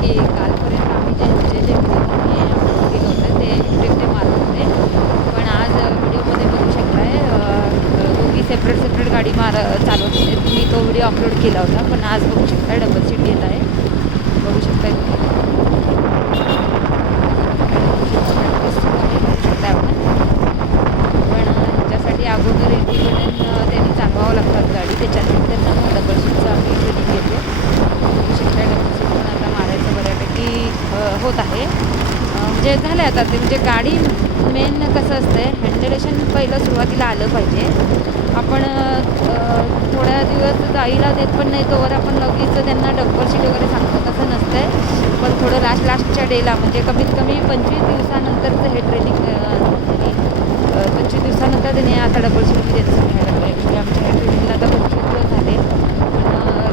की कालपर्यंत आम्ही जे जे जे व्हिडिओ अपलोड केलं होतं ते एकटे मारत होते. पण आज व्हिडिओमध्ये बघू शकताय दोघी सेपरेट गाडी चालवत होते. तुम्ही तो व्हिडिओ अपलोड केला होता, पण आज बघू शकताय डबल सीट घेत आहे. बघू शकताय पण ह्याच्यासाठी अगोदर इंडिपेंडंट त्यांनी चालवावं लागतात गाडी, त्याच्यानंतर मग डबल सीटचं आम्ही ट्रेनिंग घेतो. बघू शकताय डबल सीट पण आता मारायचं बऱ्यापैकी होत आहे. म्हणजे झालं आता ते, म्हणजे गाडी मेन कसं असतं, हँडलेशन पहिलं सुरुवातीला आलं पाहिजे. आपण थोड्या दिवस गाईला देत पण नाही तोवर आपण लगेच त्यांना डबल सीट वगैरे सांगतो, तसं नसतंय. पण थोडं लास्टच्या डेला, म्हणजे कमीत कमी 25 दिवसानंतरचं हे ट्रेनिंग 25 दिवसानंतर त्याने आता डबल सीट मी द्यायचं घ्यायला लागलं आहे. म्हणजे आमच्या ह्या ट्रेनिंगला आता 25 दिवस झाले. पण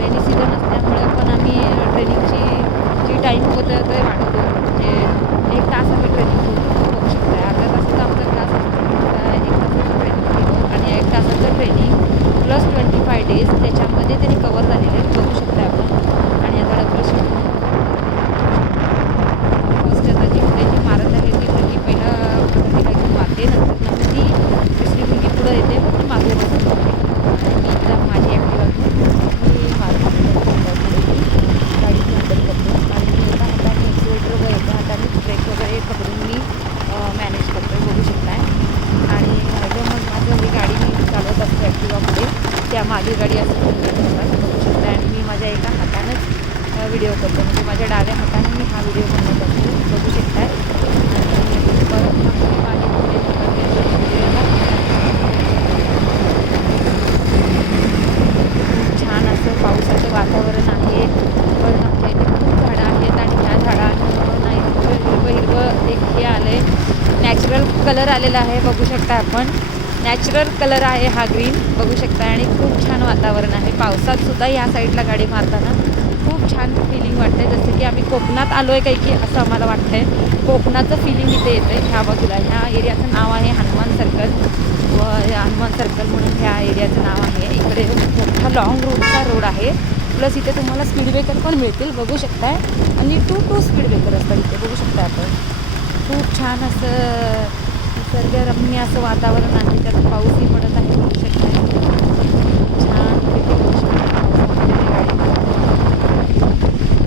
रेनी सीझन असल्यामुळे पण आम्ही ट्रेनिंगची जी टाईम होतं ते वाढवतो. म्हणजे 1 तास आम्ही ट्रेनिंग करतो. बघू शकता अर्ध्या तासाचा आमचा क्लास असतो. 1 तासाचं ट्रेनिंग केलं आणि 1 तासाचं ट्रेनिंग प्लस 25 डेज त्याच्यामध्ये त्यांनी कवर झालेले आहेत. बघू शकता आपण. आणि आता डबल सीट फर्स्ट आता जी पुढे मारत आहे ती मुलगी पहिला तिला घेऊन मारते, नंतर ती दुसरी मुलगी पुढं येते, मग ती मागे बसते. आणि मी एकदम माझी ॲक्टिवा मी मारते गाडीची हँडल करते. आणि मी एका हाताने एक्सिलेटर वगैरे एका हाताने ब्रेक वगैरे पकडून मी मॅनेज करतो. बघू शकताय. आणि मग माझं ही गाडी मी चालवत असते ॲक्टिवामध्ये, त्या मागे गाडी असं बघू शकता. आणि मी माझ्या एका हातानंच व्हिडिओ करतो, म्हणजे माझ्या डाव्या हाताने मी हा व्हिडिओ बनवत असतो. बघू शकताय. आणि परत मग माझी खूप छान असं पावसाचं वातावरण आहे. पण आमच्या इथे खूप झाडं आहेत आणि ह्या झाडांवर नाही हिरवं एक हे आलं आहे, नॅचरल कलर आलेला आहे. बघू शकता आपण, नॅचरल कलर आहे हा ग्रीन. बघू शकता. आणि खूप छान वातावरण आहे. पावसात सुद्धा या साईडला गाडी मारताना खूप छान फिलिंग वाटते, जसं की आम्ही कोकणात आलो आहे काही की असं आम्हाला वाटतं आहे. कोकणाचं फिलिंग इथे येतं आहे. ह्या बाजूला ह्या एरियाचं नाव आहे हनुमान सर्कल, व हनुमान सर्कल म्हणून ह्या एरियाचं नाव आहे. इकडे मोठा लॉंग रोड आहे. प्लस इथे तुम्हाला स्पीड ब्रेकर पण मिळतील. बघू शकताय. आणि 2 स्पीड ब्रेकर असतात इथे. बघू शकता आपण. खूप छान असं निसर्गरम्य असं वातावरण आहे. त्यात पाऊसही पडत आहे. बघू शकताय.